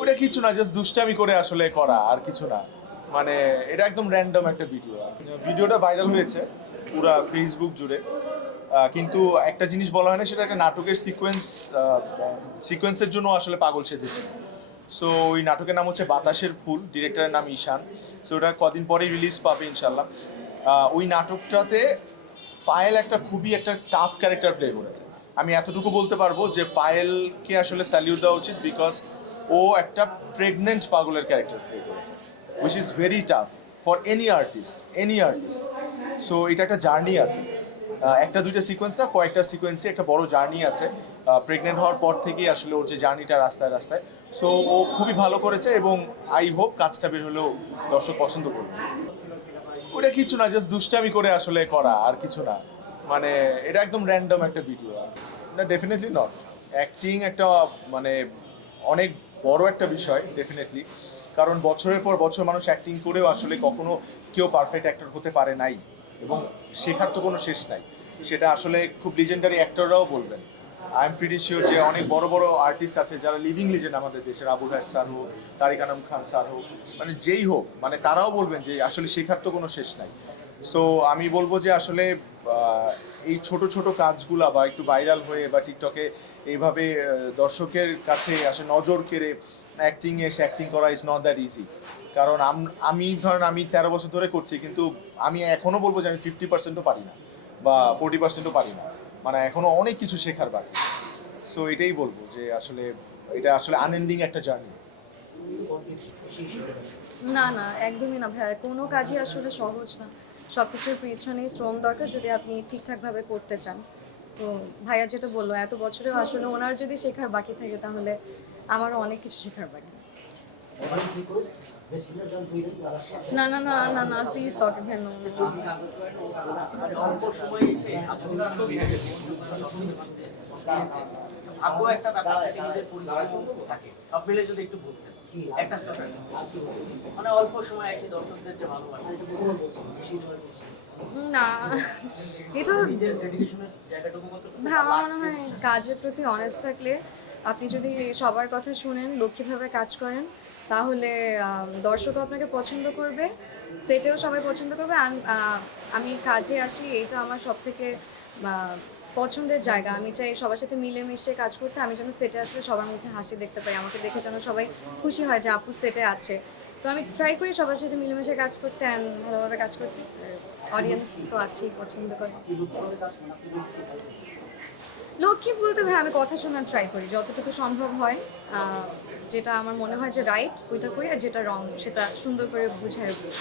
ওটা কিছু না, জাস্ট দুষ্টামি করে আসলে করা, আর কিছু না। মানে এটা একদম র্যান্ডম একটা ভিডিও। ভিডিওটা ভাইরাল হয়েছে পুরা ফেসবুক জুড়ে, কিন্তু একটা জিনিস বলা হয় না, সেটা একটা নাটকের সিকোয়েন্সের জন্য আসলে পাগল সেজেছে। সো ওই নাটকের নাম হচ্ছে বাতাসের ফুল, ডিরেক্টরের নাম ঈশান। সো ওটা কদিন পরেই রিলিজ পাবে ইনশাল্লাহ। ওই নাটকটাতে পায়েল একটা খুবই একটা টাফ ক্যারেক্টার প্লে করেছে। আমি এতটুকু বলতে পারবো যে পায়েলকে আসলে স্যালিউট দেওয়া উচিত, বিকজ ও একটা প্রেগনেন্ট পাগলের ক্যারেক্টার প্লে করেছে, which is very tough for any artist. So এটা একটা জার্নি আছে, একটা দুইটা সিকোয়েন্স না, কয়েকটা সিকোয়েন্সে একটা বড় জার্নি আছে। প্রেগনেন্ট হওয়ার পর থেকেই আসলে ওর যে জার্নিটা রাস্তায় রাস্তায়, সো ও খুবই ভালো করেছে এবং আই হোপ কাজটা বের হলেও দর্শক পছন্দ করবে। ওটা কিছু না, জাস্ট দুষ্টামি করে আসলে করা, আর কিছু না। মানে এটা একদম র্যান্ডম একটা ভিডিও। না, ডেফিনেটলি নট। অ্যাক্টিং একটা মানে অনেক বড় একটা বিষয়, ডেফিনেটলি। কারণ বছরের পর বছর মানুষ অ্যাক্টিং করেও আসলে কখনো কেউ পারফেক্ট অ্যাক্টর হতে পারে নাই, এবং শেখার তো কোনো শেষ নাই। সেটা আসলে খুব লিজেন্ডারি অ্যাক্টররাও বলবেন। আই এম প্রিটি শিওর যে অনেক বড় বড় আর্টিস্ট আছে যারা লিভিং লিজেন্ড আমাদের দেশের, আবুল হায়াত স্যার হোক, তারিক আনাম খান স্যার হোক, মানে যেই হোক, মানে তারাও বলবেন যে আসলে শেখার তো কোনো শেষ নাই। সো আমি বলবো যে আসলে এই ছোট ছোট কাজগুলা বা একটু ভাইরাল হয়ে বা টিকটকে এইভাবে দর্শকের কাছে আসে নজর কেড়ে অ্যাক্টিংয়ে এসে অ্যাক্টিং করা ইজ নট দ্যাট ইজি। কারণ আমি ধরেন আমি 13 বছর ধরে করছি, কিন্তু আমি এখনও বলবো যে আমি 50%ও পারি না বা 40%ও পারি না। মানে এখনও অনেক কিছু শেখার বাকি। সো এটাই বলবো যে আসলে এটা আসলে আনএন্ডিং একটা জার্নি। না না, একদমই না ভাইয়া, কোনো কাজই আসলে সহজ না। সব কিছুর পিছনেই শ্রম দরকার যদি আপনি ঠিকঠাকভাবে করতে চান। তো ভাইয়া যেটা বললো, এত বছরেও আসলে ওনার যদি শেখার বাকি থাকে, তাহলে আমারও অনেক কিছু শেখার বাকি। না না না না না, প্লিজ দরকার ভাই, no, no, আগ্রহ একটা ব্যাপার থাকে, নিজের পরিশ্রম থাকে, সব মিলে যদি একটু বলতেন একটা ছোট, মানে অল্প সময় এসে দর্শকদের যে ভালোবাসা, না, এটা নিজের ডেডিকেশনের জায়গাটুকু মতো ভাই আমার মনে হয় কাজের প্রতি অনেস্ট থাকলে, আপনি যদি সবার কথা শুনেন, লক্ষ্মীভাবে কাজ করেন, তাহলে দর্শকও আপনাকে পছন্দ করবে, সেটেও সবাই পছন্দ করবে। আমি কাজে আসি, এইটা আমার সব থেকে পছন্দের জায়গা। আমি চাই সবার সাথে মিলেমিশে কাজ করতে। আমি যেন সেটে আসলে সবার মুখে হাসি দেখতে পাই, আমাকে দেখে যেন সবাই খুশি হয় যে আপু সেটে আছে। তো আমি ট্রাই করি সবার সাথে মিলেমিশে কাজ করতে অ্যান্ড ভালোভাবে কাজ করতে। অডিয়েন্স তো আছেই, পছন্দ করে। লক্ষ্মী বলতে ভাই আমি কথা শোনার ট্রাই করি যতটুকু সম্ভব হয়। যেটা আমার মনে হয় যে রাইট ওইটা করি, আর যেটা রং সেটা সুন্দর করে বুঝায় বলি।